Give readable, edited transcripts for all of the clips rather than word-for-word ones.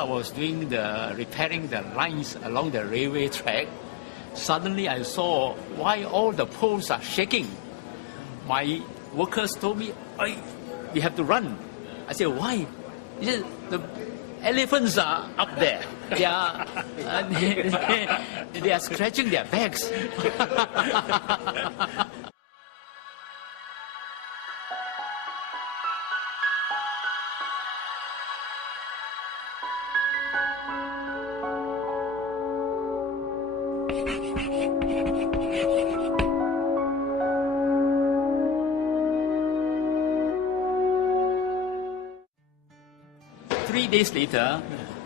I was doing the repairing the lines along the railway track, suddenly I saw why all the poles are shaking. My workers told me, we have to run. I said, why? He said, the elephants are up there. They are, they are scratching their backs. 3 days later,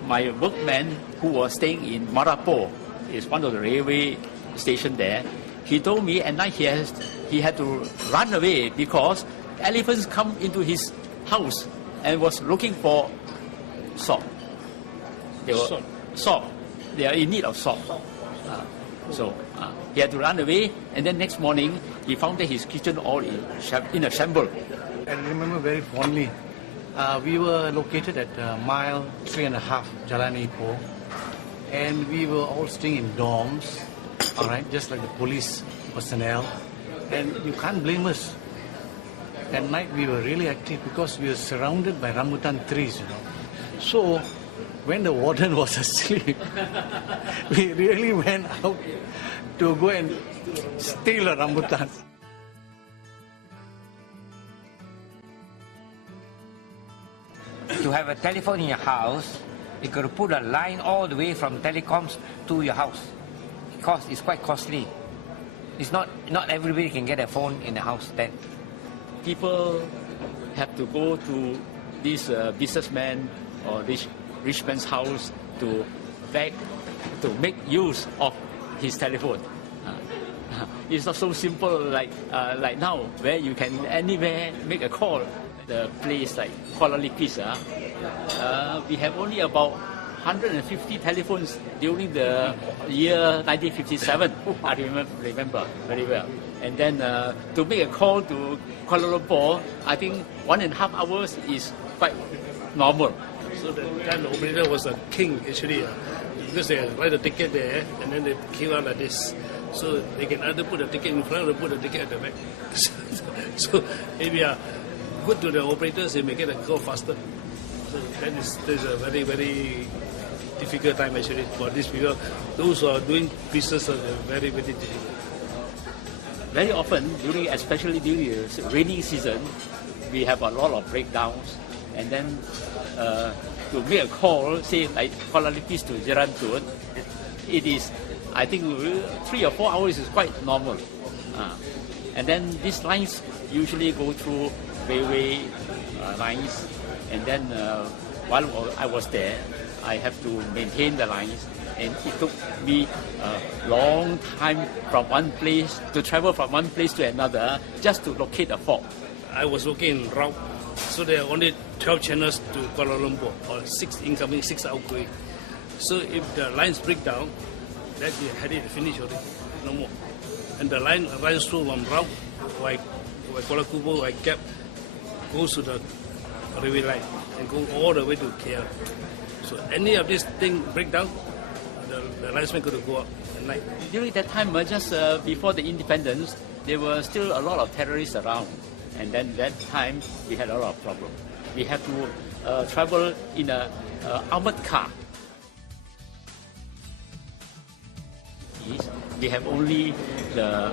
my workman who was staying in Marapo, is one of the railway station there, he told me at night he had to run away because elephants come into his house and was looking for salt. Salt. They are in need of salt. So he had to run away, and then next morning he found that his kitchen all in a shambles. I remember very fondly. We were located at mile 3.5 Jalan Ipoh, and we were all staying in dorms, all right, just like the police personnel. And you can't blame us. At night we were really active because we were surrounded by rambutan trees, you know. So when the warden was asleep, we really went out to go and steal a rambutan. To have a telephone in your house, you got to put a line all the way from telecoms to your house. It's quite costly. It's not everybody can get a phone in the house then. People have to go to this businessman or this rich man's house to beg to make use of his telephone. It's not so simple like now, where you can anywhere make a call. The place like Kuala Lumpur, we have only about 150 telephones during the year 1957. I remember very well. And then to make a call to Kuala Lumpur, I think 1.5 hours is quite normal. So the operator was a king actually, because they write the ticket there and then they came out like this. So they can either put the ticket in front or put the ticket at the back. So maybe good to the operators, they may get a call faster. So that is a very, very difficult time actually for these people. Those who are doing business are very, very difficult. Very often, especially during the rainy season, we have a lot of breakdowns. And then to make a call, say like Kuala Lumpur to Jerantut, it is, I think 3 or 4 hours is quite normal. And then these lines usually go through railway lines, and then while I was there, I have to maintain the lines, and it took me a long time to travel from one place to another just to locate a fault. I was working in route, so there are only 12 channels to Kuala Lumpur, or 6 incoming, 6 outgoing. So if the lines break down, that you had it finished already, no more. And the line runs through one route, like Kuala Lumpur, like Gap, goes to the railway line and go all the way to KL. So any of this thing break down, the linesman could go up at night. During that time, just before the independence, there were still a lot of terrorists around. And then that time, we had a lot of problems. We had to travel in an armored car. We have only the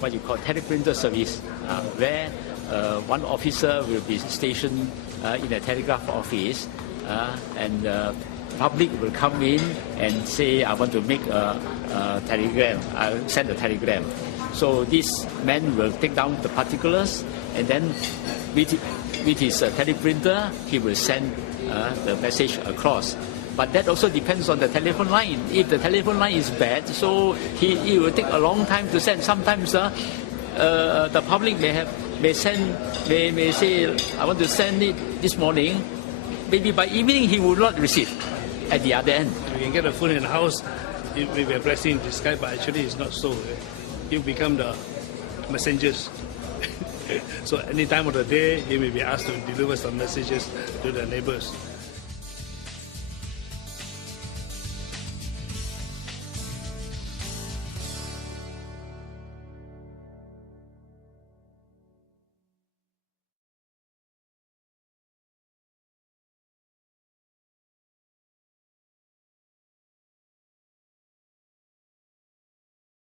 what you call teleprinter service, where one officer will be stationed in a telegraph office, and the public will come in and say, I want to make a telegram, I'll send a telegram. So this man will take down the particulars, and then with his teleprinter, he will send the message across. But that also depends on the telephone line. If the telephone line is bad, so it will take a long time to send. Sometimes the public may say, I want to send it this morning. Maybe by evening he will not receive at the other end. You can get a phone in the house, it may be a blessing in disguise, but actually it's not so. You become the messengers. So any time of the day, you may be asked to deliver some messages to the neighbors.